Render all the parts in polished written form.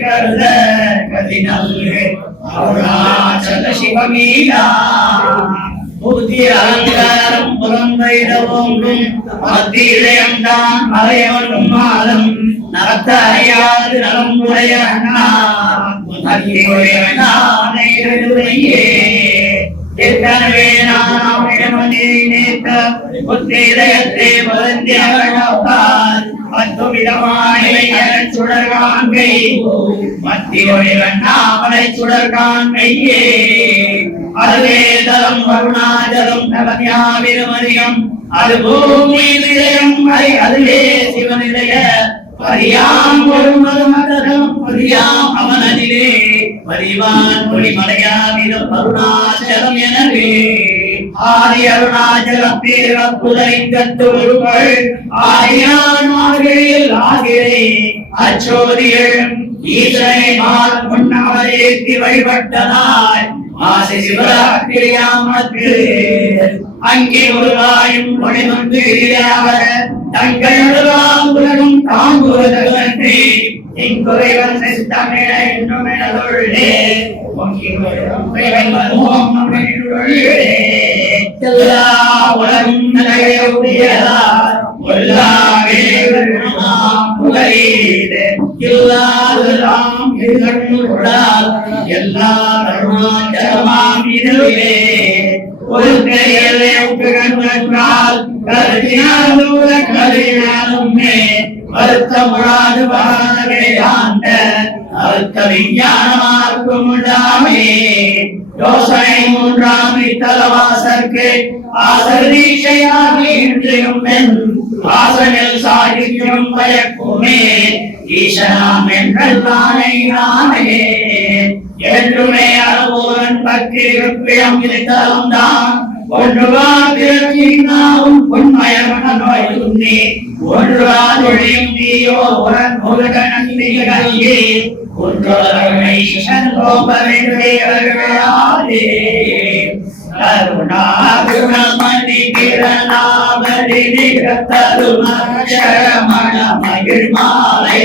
கருத கதிநல்கு அருணாச்சல சிவமீலா புத்தி அலங்காரம் புலம்பைரவோங்கும் மத்தியிடம் தான் மறையவனும் மாதம் நடத்த அறியாது நலம் உடைய அண்ணா ஏற்கனவே நாம் நேற்ற புத்திரத்தை வருந்தி அகழ்ந்தார் சுடர்காண்கை மத்தியொழிவண்ணாமலை சுடர்காண்கையே அதுவே தலம் அருணாச்சலம் நவஞாவிரமதிகம் அது பூமி நிலையம் அதுவே சிவநிலைய பரியாம் ஒருமதும் பரியாம் அவனதிலே பரிவான் ஒளிமலையாவிலும் அருணாச்சலம் எனவே ஆதி அருணாச்சலம் பேரப்புதலிங்கத்து ஒருவள் ஆதியான் மார்கழியில் ஆகிறே அச்சோதியில் ஈசனை மால் முன்னவரேற்றி வழிபட்டதாய் ஆசி சிவராத்திரியாமற்கு அங்கே ஒருவாயும் ஒளிமந்து தங்கள் உலகம் தாங்குவதற்கு இங்குறைவன் தமிழ என்னும் எனதுள்ளே எல்லா உலகம் நிலையுடையதார் எல்லாரும் எல்லா அருணாச்சலமாம் இதுவே ஒரு கையிலே உட்கார்ந்தால் கருதினாலும் வருத்தமுடாது வாழவே ஆண்ட அர்த்த விஞ்ஞானமார்க்கும் உண்டாமே யோசனை மூன்றாம் இத்தலவாசற்கு ஆசர்தீஷையாகி இன்றையும் ஆசனில் சாகிக்கும் பயக்குமே ஈசனாம் என்றானே நானே என்றுமே அறுபோரன் பக்தி இருப்பிடம் இருத்தலம் தான் ஒன்றுவாதிரும் பொன்மயமன நோயுன்னே ஒன்றுவாதொழியும் நீயோ உரன் முருகனே ஒன்றொருமை சங்கோபரே கருணாகுணமணி கிரணாவரி நிகத்தருணமண மகிழ் மாலை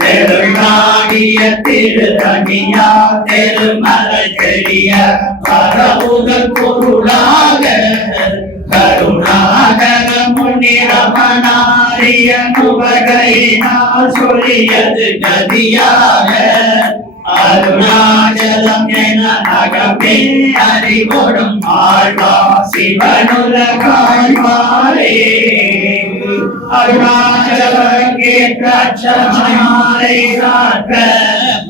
நெருநாடிய திருதணியா திருமலர் செடிய பரவுதல் பொருளாக கருணாகர முனி ரமணாரிய நுவகையினால் சொல்லியது கதியாக அருணாச்சலம் என அகமே அறிவோடும் ஆழ்வா சிவனுலகாழ்வாரே அருணாச்சலமாலை காக்க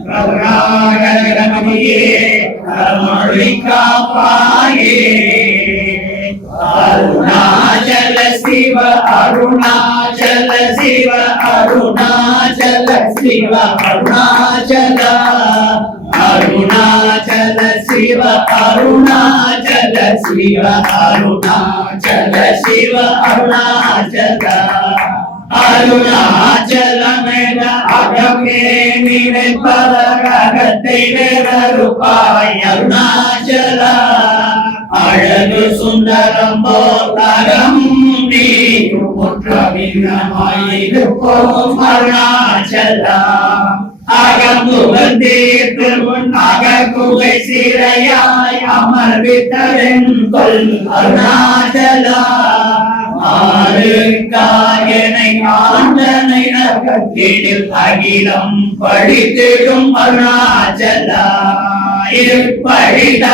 கருணாகரமையே கருணை காப்பாயே அருணாச்சல சிவ அருணாச்சல சிவ அருணாச்சல சிவ அருணாச்சல அருணாச்சல சிவ அருணாச்சல சிவ அருணாச்சல சிவ அருணாச்சல அருணாச்சலமென அகமே நினைப்பதகத்தை வேறறுப்பாய் அருணாச்சல அழகு சுந்தரம் போதரம் நீயும் முற்றமில்லமாயிருப்போம் அருணாச்சல அகமுகந்தீர்த்து அககுகை சிறையாய் அமர்வித்தரென் கொல் அருணாச்சல ஆறுக்காயனை ஆண்டனை அகத்தினில் அகிலம் படித்திடும் அருணாச்சல இருப்பழித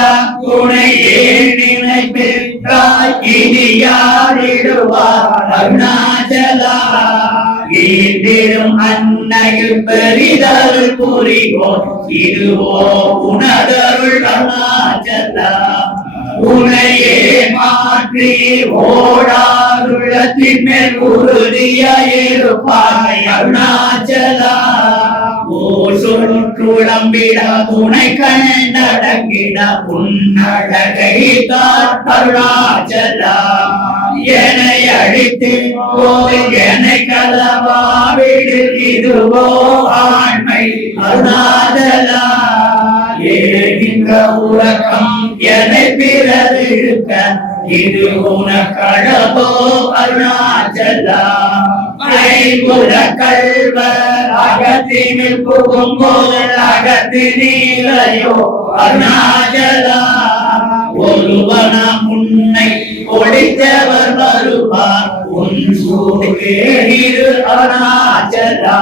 குணையே நினைப்பிற்காய் இனி யாரிடுவார் அருணாச்சல ஈந்திரும் அன்னையில் பெரிதல் புரிவோம் இதுவோ உணதருள் அருணாச்சல உனையே மாற்றி ஓடாருளத்தின் மேல் உறுதியாயிருப்பாய் அருணாச்சல சுற்றுளம்பிட துணை கண்டடங்கிட உன்னழகை அருணாச்சல என்னை அழித்து போய் என்னை கலவாவிடு இதுவோ ஆண்மை அருணாச்சல ஏகின் எங்க உலகம் எனை பிறதிருக்க இது உனக்கழகோ அருணாச்சலா ஐம்புல கல்வர் அகத்தினில் புகும்போது அகத்தினிலையோ அருணாச்சலா ஒருவன முன்னை ஒழித்தவர் வருவார் உன் சூழலிரு அருணாச்சலா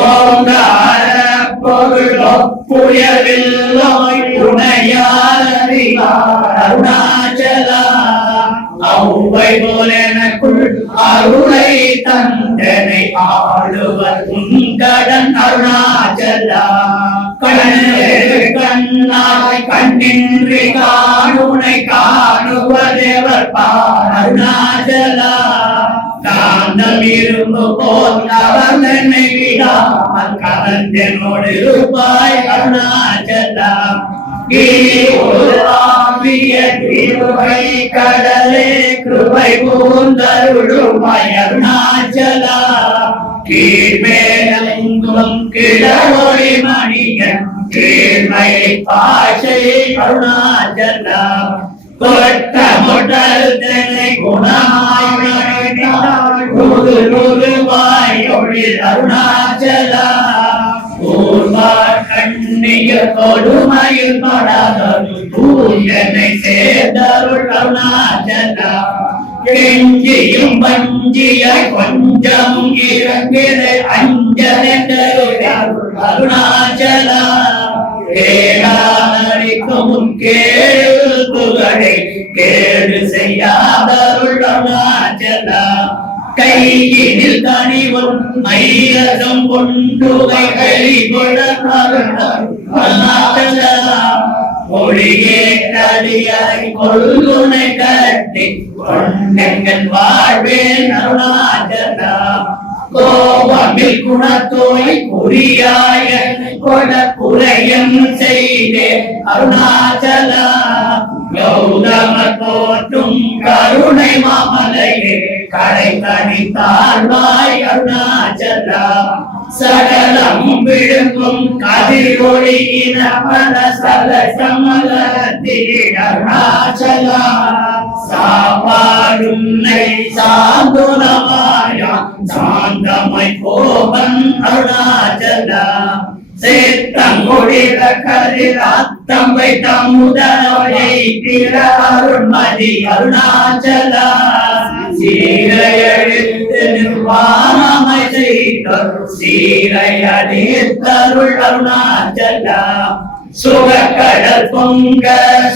ஓங்கார பொருள் ஒப்புயவில்லோய் துணையாரிவார் அருணாச்சலா அவ்வை போல எனக்குள் அருளை தந்தனை ஆளுவர் உன் கடன் அருணாச்சலா கண்ணாய் கண்ணின்றி காணுனை காணுவதேவர் பார் அருணாச்சலா காந்தம் இரும்பு போல் கவர்ந்தனை விடாமல் கவர்ந்தனோடு இருப்பாய் அருணாச்சலா கிருபை கடலே கிருபை பூந்தருளுமாய் அருணாச்சலா கீழ்மேலும் கிழவொளி மணியன் கீழ்மை பாஷை அருணாச்சலா கொட்ட முடல் தனை குணமாய் ஒளிர் அருணாச்சலா கண்ணிய கொடுமையில் படாதருள் பூஜனை சேர்ந்தருள் அருணாச்சலா கெஞ்சியும் வஞ்சிய கொஞ்சமும் இறங்கிற அஞ்சலென்றருள் அருணாச்சலா கேளாரிக்கும் கேடு புகழை கேடு செய்யாதருள் அருணாச்சலா கையினில் கனிவன் மைரசம் கொண்டுகை கழிபொழ அருணாச்சலா மொழியே கலியாய் கொள்ளுனை கட்டி கொண்டெங்கள் வாழ்வேன் அருணாச்சலா கோபமில் குணத்தோய் குறியாய கொட குறையம் செய்தே அருணாச்சலா கௌதம தோற்றும் கருணை மாமலையே கடை தனித்தாழ்வாய் அருணாச்சலா சகலம் விழுங்கும் கதிர் ஒளியின பல சல சமலத்தீர் அருணாச்சலா சாப்பாடுன்னை சாந்துரமாயா சாந்தமை கோபன் அருணாச்சலா சேத்தங்குடிர கதிர் அத்தம்பை தமுதனை திர அருண்மதி அருணாச்சலா சீரையெழுத்து நிர்வாணமை செய்தருள் சீரையடித்தருள் அருணாச்சலா சுகக்கடல் பொங்க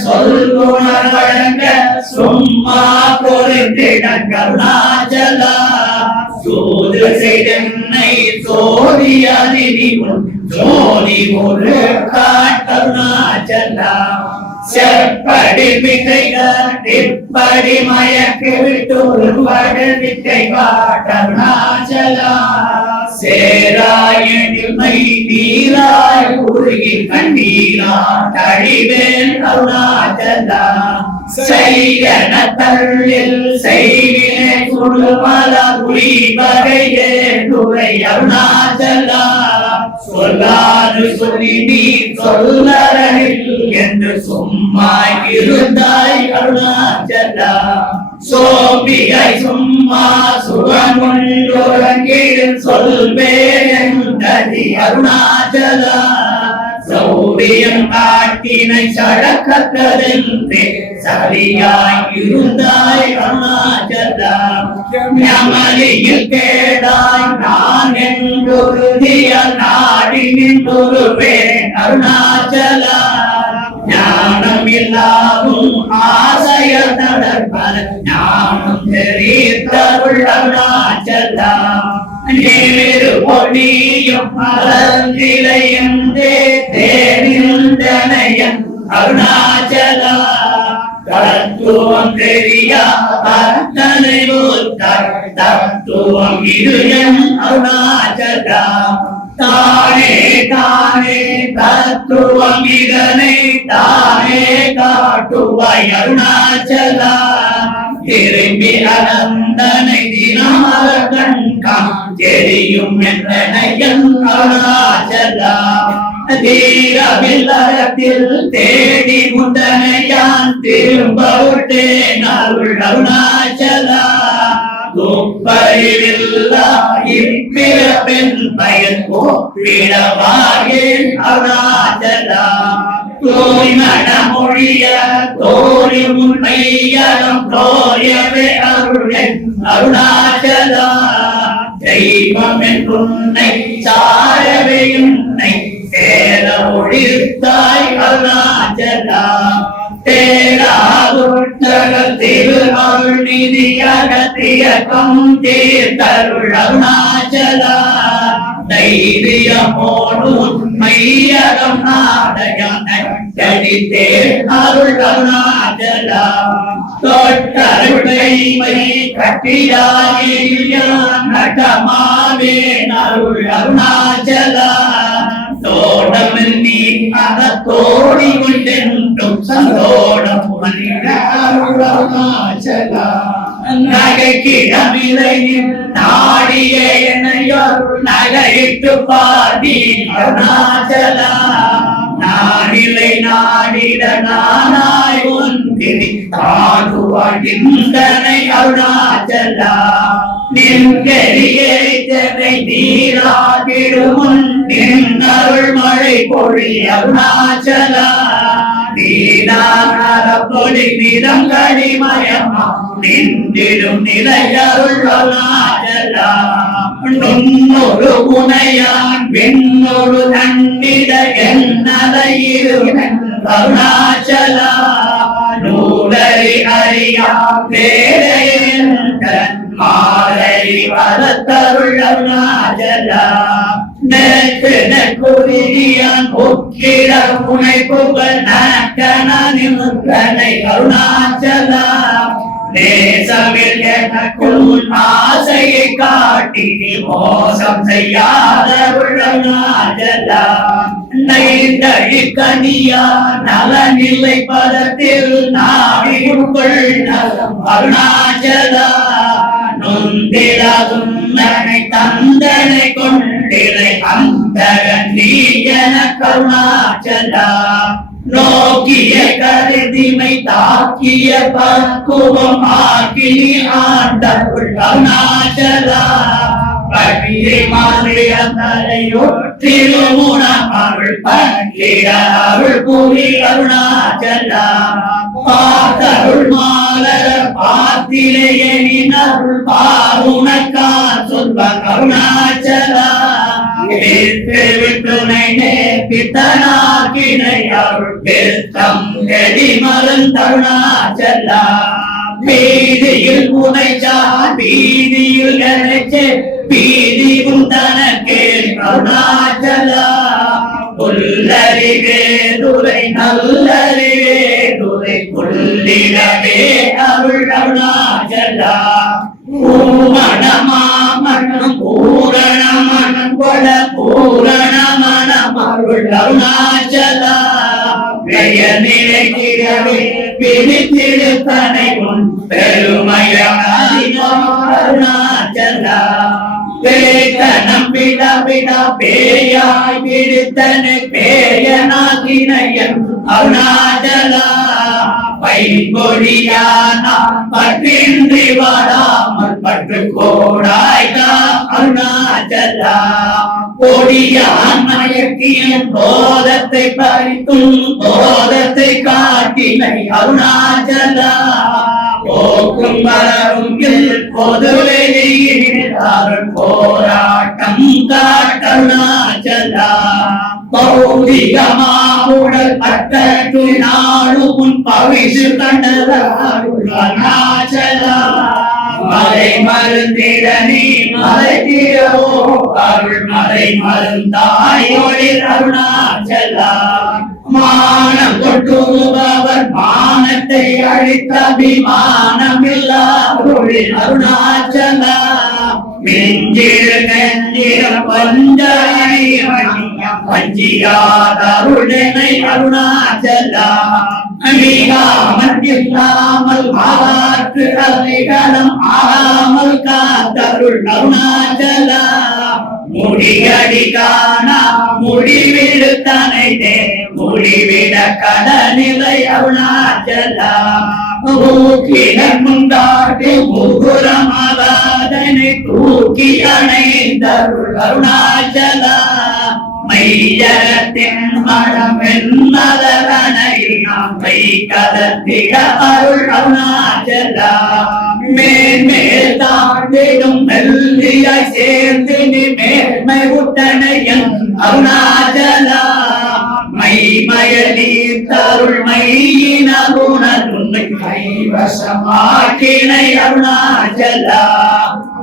சொல்குணர் வழங்க சும்மா பொருந்திட கருணாச்சலா சூது செய்தென்னை சோதியதினி உன் ஜோதி ஒரு காட்டருணாச்சலா செப்படி மிகைகள் இப்படி மயக்கி விட்டு ஒருவடு வித்தை காட்டருணாச்சலா சேராயணில் மை நீராய் உருகி கண்ணீரா கழிவேன் அருணாச்சலா செய்கன தள்ளில் செய்வினை சுடுமல உரிவகையே துறை அருணாச்சலா சொல்லாது சொல்லி நீ சொல்லரணில் என்று சும்மாய் இருந்தாய் அருணாச்சலா சோபியாய் சும்மா சுகமுள்ளொருங்கில் சொல்வேன் ததி அருணாச்சலா சௌரியம் காட்டினை சடக்கத்ததென்றே சரியாய் இருந்தாய் அருணாச்சலா ஞமலியில் கேடாய் நான் என்றுறுதிய நாடி நின்றுருவேன் அருணாச்சலா ஞானம் இல்லாவும் ஆசைய தடற்பல ஞானம் தெரித்தருள் அருணாச்சலா நேரு பொடியும் மலர்ந்திலையந்தே தேனிந்தனையன் அருணாச்சலா தத்துவம் தெரியா அத்தனை தத்துவம் இது என் அருணாச்சலா தானே தானே தத்துவம் இதனை தானே காட்டுவாய் அருணாச்சலா திரும்பி அனந்தனை தினமர கண்காம் தெரியும் என்றனையன் அருணாச்சலா தீரவில்லத்தில் தேடி முந்தனையான் திரும்ப விட்டேன் அருள் அருணாச்சலா துப்பறிவில்லா இப்பிறப்பெண் பயன் ஒப்பிடவாயேன் அருணாச்சலா தோய் மனமொழிய தோழி முன்மையலம் தோயவே அருளன் அருணாச்சலா தெய்வம் என்றுன்னை சாரவே உன்னை சேர ஒழித்தாய் அருணாச்சலா தேராதுட்டகல் திரு அருள் நிதி அகத்தியக்கம் தீர்த்தருள் அருணாச்சலா தைரியமோடு உண்மையகம் நாடகம் நடித்தே அருள் அருணாச்சலா தொட்டருளைமை கட்டியான் நடமாவேன் அருள் அருணாச்சலா தோடமில் நீ அகத்தோடி கொண்டென்றும் சந்தோடம் அருள் அருணாச்சலா நகைக்கிடமில்லை நாடிய என்னையோர் நகையிட்டு பாதி அருணாச்சலா நாடிலை நாடிட நானாய் ஒன்றினி தாடுவாடிந்தனை அருணாச்சலா நின்கெறியனை நீராகிடும் நின் அருள் மழை பொழி அருணாச்சலா நீரானரப்பொழி நிறங்களி மயமா நின்றிடும் நிலை அருள் அருணாச்சலா நுண்ணொரு முனையான் விண்ணொரு தன்னிட என்னதையிருவன் அருணாச்சலா நூலரி அறியா பேரையன் மாலரி வரத்தருள் அருணாச்சலா நேற்று நெக்குரியான் பொக்கிட புனை புகழ் நக்கணை அருணாச்சலா நேசமில் எனக்குள் ஆசையை காட்டி மோசம் செய்யாத அருணாச்சலா நைந்தழி கனியா நலனில்லை பதத்தில் நாடிக்குள் நலம் அருணாச்சலா நொந்திலாதும் நனை தந்தனை கொண்டிலை அந்த நீ என கருணாச்சலா நோக்கிய கருதிமை தாக்கிய பக்குவம் ஆக்கி ஆண்டருள் அருணாச்சலா பழியை மாறிய தலையொற்றிருமுணம் அருள் பங்கிட அருள் கூறி அருணாச்சலா பார்த்தருள் மாலர பார்த்திலேயனின் அருள் பாருணக்கா சொல்வ கருணாச்சலா விட்டுனை நேபித்தனாக்கினை அருள் பெருத்தம் கெடி மருந்தருணாச்சலா பீதியில் புனைச்சா பீதியில் நினைச்சு பீதி உந்தனக்கே அருணாச்சலா புல்லறிவே துரை நல்லறிவே துரை புல்லிடவே அருள் அருணாச்சலா பூமணமாமணம் பூரணமணம் கொட பூரணமணம் அருள் அருணாச்சலா நிலைக்கிறவே பிடித்திருத்தனை உன் பெருமையாருணாச்சலா பேதனம் விட விட பேயாய் பிடித்தனை பேயனாகினையன் அருணாச்சலா பைங்கொடியானா பற்றின்றி வாடாமல் பற்று கோடாய்கா அருணாச்சலா கொடியான் மயக்கிய போதத்தை பறித்தும் போதத்தை காட்டினை அருணாச்சலா போக்கும் வரவும் பொதுவெளியில் அருள் போராட்டம் காட்டருணாச்சலா பௌதிகமாவுடல் பட்டற்று நாளும் பவிசு கண்டத அருணாச்சலா மலை மருந்திட நீ மலைத்திடவோ அருள் மலை மருந்தாயோடி அருணாச்சலா மானம் கொட்டுபவர் மானத்தை அழித்த அபிமானமில்லா அருணாச்சலா மிஞ்சிரு நெஞ்சிர பஞ்சனை பஞ்சியாதருடனை அருணாச்சலா மிகாமல் இல்லாமல் மாற்று கலைகளும் ஆகாமல் காத்தருள் அருணாச்சலா முடியடி காணா முடிவிழுத்த மூடிவிட கடநிலை அருணாச்சலா ஊக்கிடம் உண்டாட்டு முகுரமாதனை தூக்கி அணைந்தருள் அருணாச்சலா மையத்தின் மனம் என்னதரணையில் நாம் கை கலத்திட அருள் அருணாச்சலா மேன்மேல் தாண்டிடும் மெல்லியாய் சேர்ந்து நீ மேன்மை உட்டனையன் அருணாச்சலா மைமயலி தருள் மையின குணத்துண்மை கைவசமாக்கினை அருணாச்சலா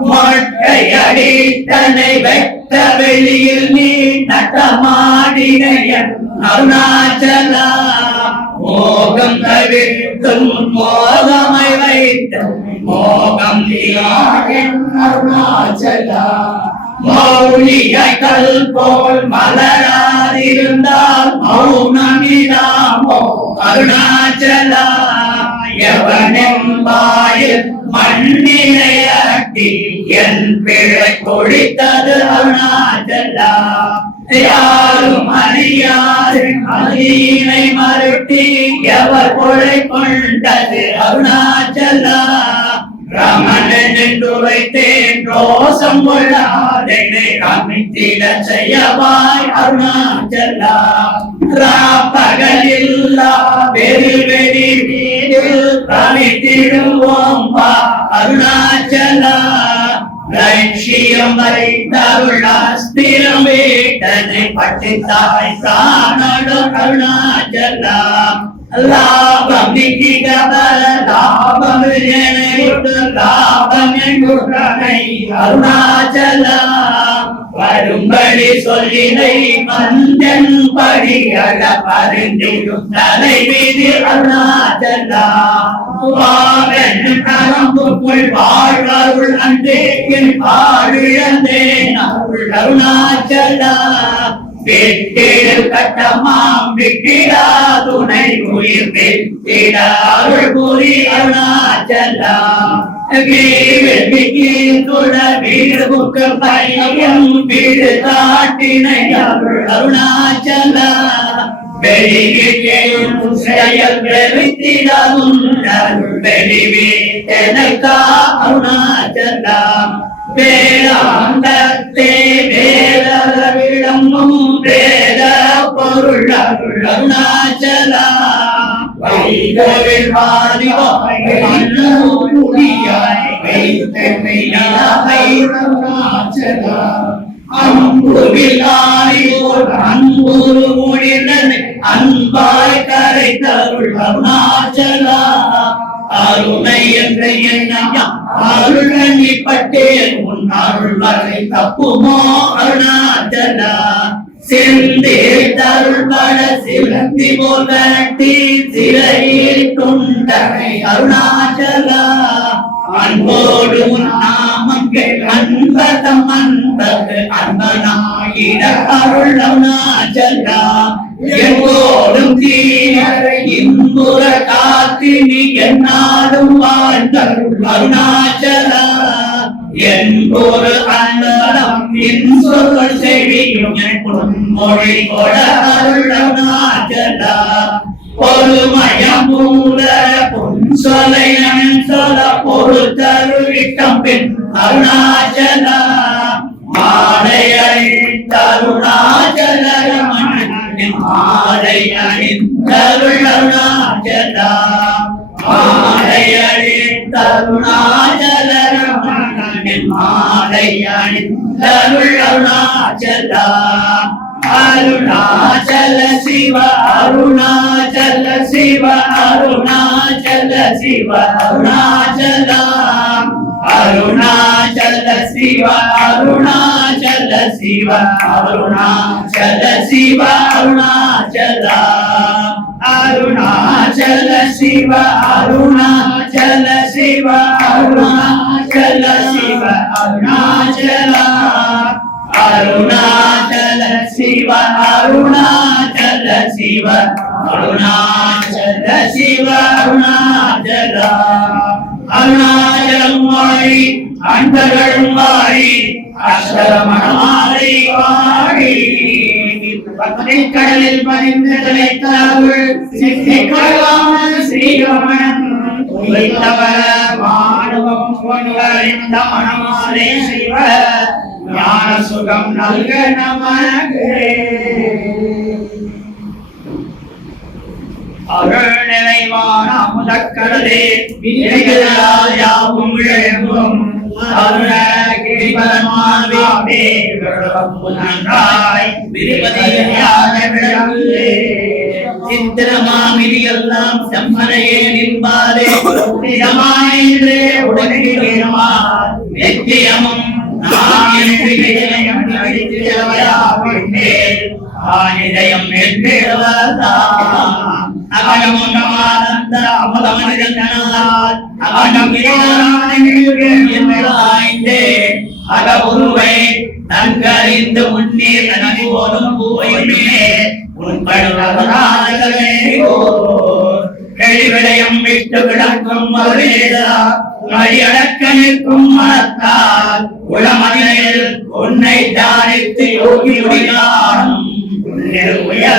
மொட்டையடி தன்னை வெட்ட வெளியில் நீ நட்டமாடினையன் அருணாச்சலா மோகம் தவிர்த்தும் மோகமை வைத்த மோகம் நீயாகன் அருணாச்சலா மௌலியாய் கல் போல் மலராதிருந்தால் மௌனமிதாமோ அருணாச்சலா எவனெம்பாயில் மண்ணினையாட்டி என் பிழை கொழித்தது அருணாச்சலா யாரும் அறியாது அதீனை மறுட்டி எவர் கொலை கொண்டது அருணாச்சலா ரமணன் என்று வைத்தேன் ரோசம் கொள்ளாதென்னை அமைத்திட செய்யவாய் அருணாச்சலா ராப்பகலில்லா வெறி வெறி வீடில் பிரமித்திடுவோம் வா அருணாச்சலா லட்சியம் வைத்தருள் அஸ்திரம் வீட்டனை பட்டித்தாய் பிராணடும் அருணாச்சலா லாபம் நிக்கிகவர லாபம் லாபம் என்றுனை அருணாச்சலா வரும்படி சொல்லினை மந்தன் படிகள பரிந்திடும் தலைவிதி அருணாச்சலா வாவன் கரம்புக்குள் வாழ்வருள் அன்றேன் பாழிழந்தேன் அருள் அருணாச்சலா வெற்றிடல் கட்டமாம் வெற்றிடா துணை உயிர் வெற்றிட அருள் புரி அருணாச்சலா வீடுக்கு பையம் வீடு காட்டினை அருள் அருணாச்சலா வெளியில் செயல் வெறுத்திடவும் அருள் வெளிவே எனக்கா அருணாச்சலா வேதாந்தத்தே வேதவிடமும் வேத பொருள் அருள் அருணாச்சலா வைகவில் வாதிவாய் வைத்தமையாய் அருணாச்சலா அம்புவில் ஆயோர் அன்புரு மொழிதனை அன்பாய் கரை தருள் அருணாச்சலா அருணை என்ற எண்ணம் அருளி பட்டேன் உன் அருள் வரை தப்புமோ அருணாச்சலா சிந்தி தருள் பட சிலந்தி போட்டி சிறையில் துண்டனை அருணாச்சலா அன்போடு உன் நாமம் அன்பதம் அன்பது அன்பனாயிட அருள் அருணாச்சலா எங்கோடும் தீரை இன்புற காத்தினி என்னாலும் வாழ்ந்தருள் அருணாச்சலா என்பொரு அன்பதம் என் சொல் செவியும் என் பொன்மொழி கொட அருள் அருணாச்சலா பொறுமயம் மூல பொன் சொலை சொல்ல பொறுத்தருளிட்டம் பெண் அருணாச்சலா மாலை அழித்தருணாச்சல மாலை அழித்தருள் அருணாச்சலா மாலை அழித்தருணாச்சல மாலை அழித்தருள் அருணாச்சலா அருணாச்சல சிவ அருணாச்சல சிவ அருணாச்சல சிவ அருணாச்சலா அருணாச்சல சிவ அருணாச்சல சிவ அருணாச்சல சிவ அருணாச்சலா அருணாச்சல சிவ அருணாச்சல சிவ அருணாச்சல சிவ அருணாச்சலா அருணாச்சல சிவ அருணாச்சல சிவ அருணாச்சல சிவ அருணாச்சலா அருணாச்சலம் வாழி அன்பர்களும் வாழி அஷ்டரமணமாலை வாழி பக்தி கடலில் பதிந்து தலைத்தார்கள் சித்தி கடலான ஸ்ரீரமணன் மாணவம் இந்த மனமாலே செய்வ ஞான சுகம் நல்க நமக்கு அருள் நிறைவான அமுதக்கடலே வினைகளால் யாவும் இழங்கும் அருண கிரிபரமான நன்றாய் விரிவதையான விளங்கு சித்திரமாமிதியெல்லாம் செம்மனையே நின்பாதே இடமாயின்றே உடனடிமா நித்தியமும் நான் என்று இதயம் ஆனிதயம் என்றிடுவதா அகமுகமானந்த அமுதமனிதனால் அகமிராய்ந்தே அக உருவை நன்கறிந்து முன்னீர் நனி போதும் பூவையுமே உன்படுவதாகவே கழிவிடயம் விட்டு விளக்கும் மறுவேதா அடியடக்க நிற்கும் மனத்தால் உளமனில் உன்னை தானித்து யோகி உடையாடும் உயர்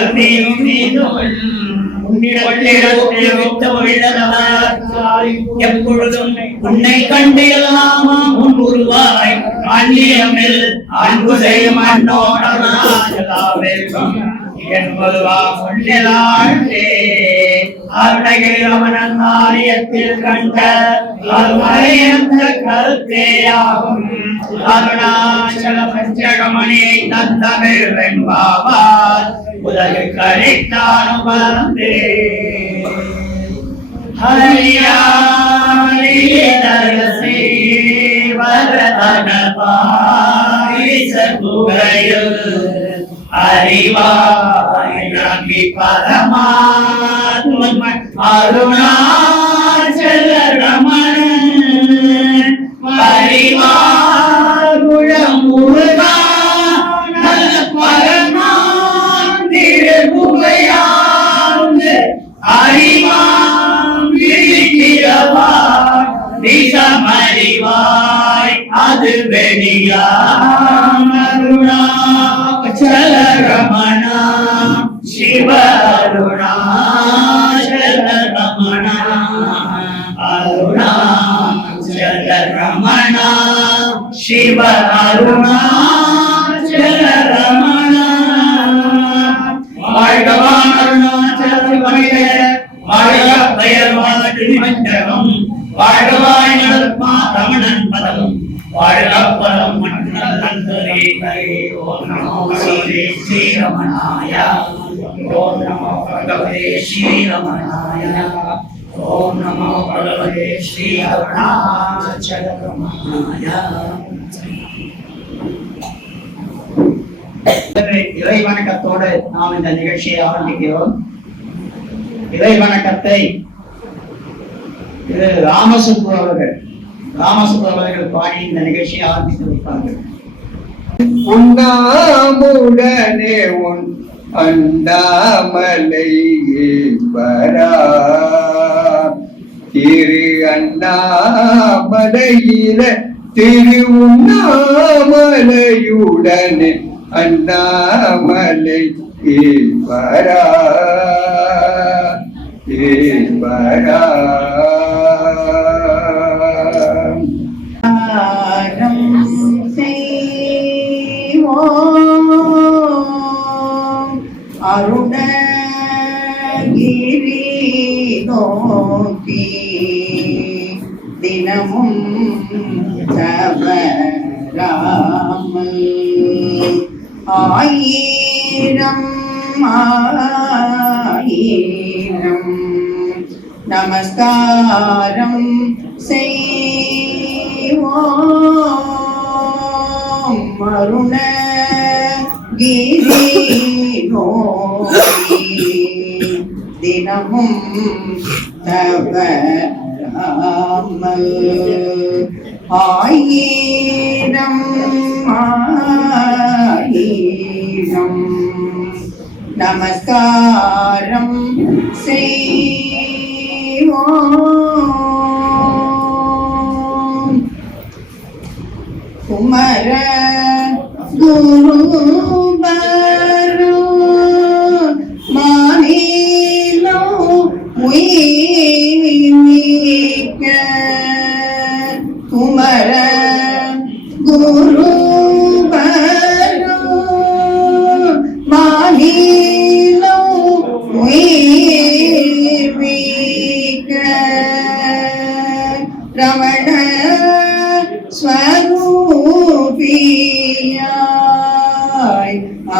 எப்பொழுதும் உன்னை கண்டு எல்லாமா முன் உருவாய் அந்நியமில் அன்பு செய்யும் அன்னோடனாகும் என்பதுவா முன்னிலாண்டே அருணகிரிரமணன் ஆலயத்தில் கண்ட அருமறையந்த கருத்தேயாகும் அருணாச்சல பஞ்சகமணியை தந்தமிழ் வெண்பாவார் உலகுக்கு அளித்தானுபந்தே ஹரியாரே வரதன பாரிசகுகையில் அறிவாய் நம்பி பரமாத்மன் அருணாச்சல ரமணன் அறிவார் குழம் முருகா நல்ல பரமான் திருகுகையாண்டு அறிவாம் விழிக்கிறவாய் திசமறிவாய் அது வெளியாம் அருணாச்சல ரமணா சிவ அருணாச்சல ரமணா அருணாச்சல ரமணா சிவ அருணாச்சல ரமணா வாழ்கவான் அருணாச்சல வாழ்க பெயர் மாற்றி மஞ்சகம் வாழ்கவாய் நடப்பா ரமணன் பதம் வாழ்க பதம் ஓம் நமோ பகவதே ஸ்ரீரமணாய ஓம் நமோ பகவதே ஸ்ரீரமணாய ஓம் நமோ பகவதே ஸ்ரீ அருணாச்சல ரமணாய. இறை வணக்கத்தோடு நாம் இந்த நிகழ்ச்சியை ஆரம்பிக்கிறோம். இறை வணக்கத்தை திரு ராமசுப்பு அவர்கள் பாடி இந்த நிகழ்ச்சியை ஆரம்பித்து வைப்பார்கள். உண்ணாமுடனே உன் அண்ணாமலை வரா திரு அண்ணாமலையில திரு உண்ணாமலையுடனே அண்ணாமலை வரா வரா அருணகிரி நோக்கி தினமும் தவறாமல் ஆயிரம் ஆயிரம் நமஸ்காரம் செய்வோம். அருணகிரி நோக்கி தினமும் தவறாமல் ஆயிரம் ஆயிரம் நமஸ்காரம் செய்வோம். குமர குரு பரு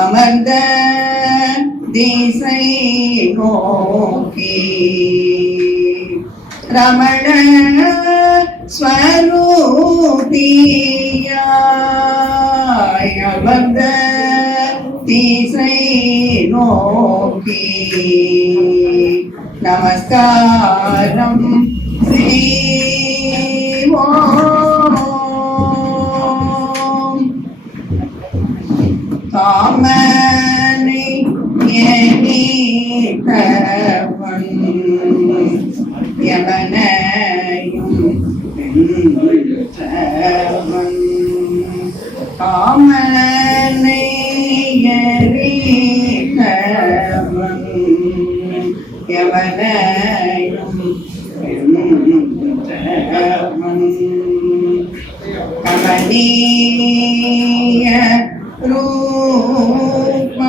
அமர்ந்த திசை நோக்கி ரமண ஸ்வரூபியாய் அமர்ந்த திசை நோக்கி நமஸ்காரம் செய்வோம். காமனை எண்ணித்தவன் யமனையும் வென்றவன். காமனை எண்ணித்தவன் யமனையும் வென்றவன். கமனீய ரூப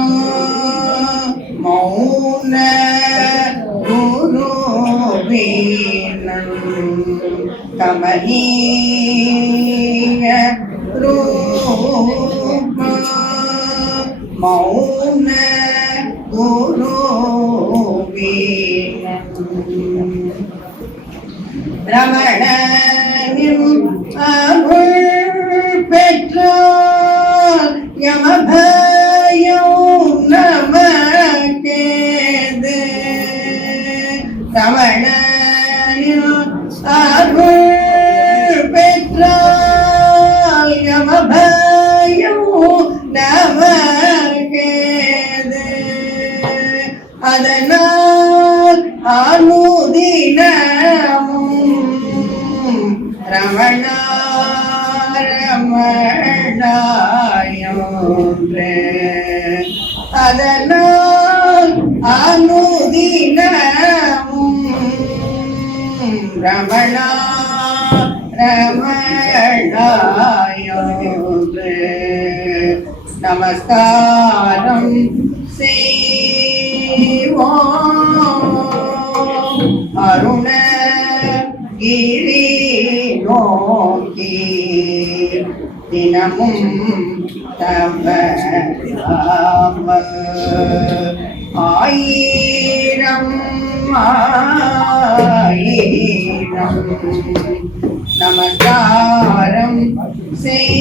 மௌன குருவீனம். கமனீய ரூப மௌன குருவீனம். ரமணனின் அருள் பெற்றால் யமபயம் நமக்கேது. ரமணனின் அருள் பெற்றால் யமபயம் நமக்கேது. அதனால் அனுதினமும் ரமணா ரமணாயோன்றே. அதனால் அனுதினமும் ரமணா ரமணாயோன்றே. நமஸ்காரம் செய்வோம். அருணகிரி நோக்கி தினமும் தவ ஆயிரம் ஆயிரம் நமஸ்காரம் செய்வோம்.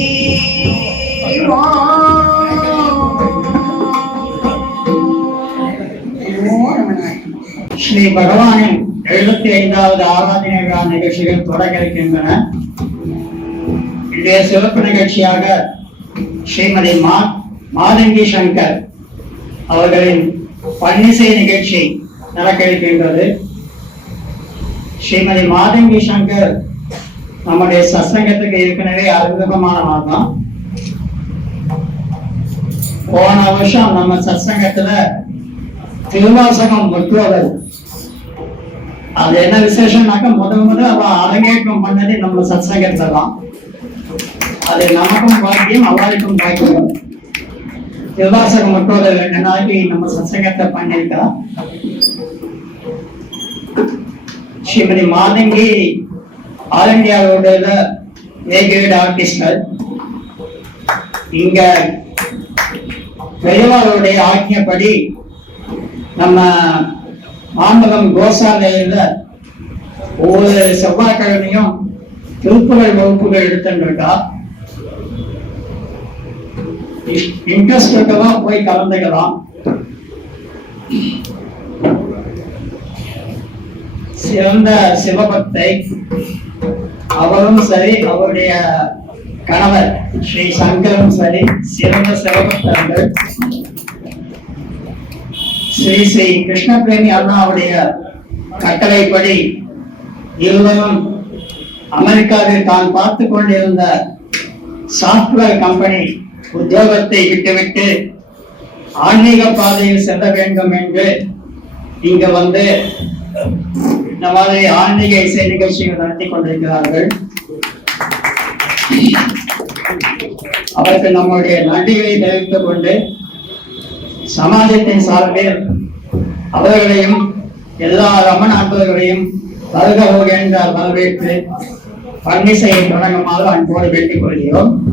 ஸ்ரீ பகவானின் 75வது ஆராதனை விழா நிகழ்ச்சிகள் தொடங்க இருக்கின்றன. இன்றைய சிறப்பு நிகழ்ச்சியாக ஸ்ரீமதி மாதங்கி சங்கர் அவர்களின் பன்னிசை நிகழ்ச்சி நடக்க இருக்கின்றது. ஸ்ரீமதி மாதங்கி சங்கர் நம்முடைய சத்சங்கத்துக்கு ஏற்கனவே அறிமுகமானவர் தான். போன வருஷம் நம்ம சத்சங்கத்துல திருவாசகம் முற்றுவதல் அது என்ன விசேஷம்னாக்க முதல் அவ அரங்கேற்றம் பண்ணது நம்ம சத்சங்கத்துல தான். அது நமக்கும் பாக்கியம் அவளுக்கும் பாக்கியம். திருவாசகம் முற்றுவதல் 2 நாளைக்கு நம்ம சத்சங்கத்தை பண்ணிருக்கலாம். ஸ்ரீமதி மாதங்கி ஆல் இந்தியாவோட ஏகிரேட் ஆர்டிஸ்டர். இங்க பெரியவாளுடைய ஆజ్ఞப்படி நம்ம மாண்டவம் கோசாலையில ஒவ்வொரு செவ்வாய்க்கிழமையும் திருப்புகழ் வகுப்புகள் எடுத்துருக்கா. இன்ட்ரெஸ்ட் இருக்கவா போய் கலந்துக்கலாம். சிறந்த சிவபக்தை. அவரும் சரி, அவருடைய கணவர் ஸ்ரீ சங்கரும் சரி சிறந்த சிவபக்தர்கள். ஸ்ரீ ஸ்ரீ கிருஷ்ண பிரேமி அண்ணாவுடைய கட்டளைப்படி இருவரும் அமெரிக்காவில் தான் பார்த்து கொண்டிருந்த சாப்ட்வேர் கம்பெனி உத்தியோகத்தை விட்டுவிட்டு ஆன்மீக பாதையில் செல்ல வேண்டும் என்று இங்க வந்து இந்த மாதிரி ஆன்மீக இசை நிகழ்ச்சிகள் நடத்தி கொண்டிருக்கிறார்கள். அவருக்கு நம்முடைய நன்றிகளை தெரிவித்துக் கொண்டு சமாஜத்தின் சார்பில் அவர்களையும் எல்லா ரமண அன்பர்களையும் வருக என்ற வரவேற்று பன்னிசையை தொடங்குமாறு அன்போடு வேண்டிக் கொள்கிறோம்.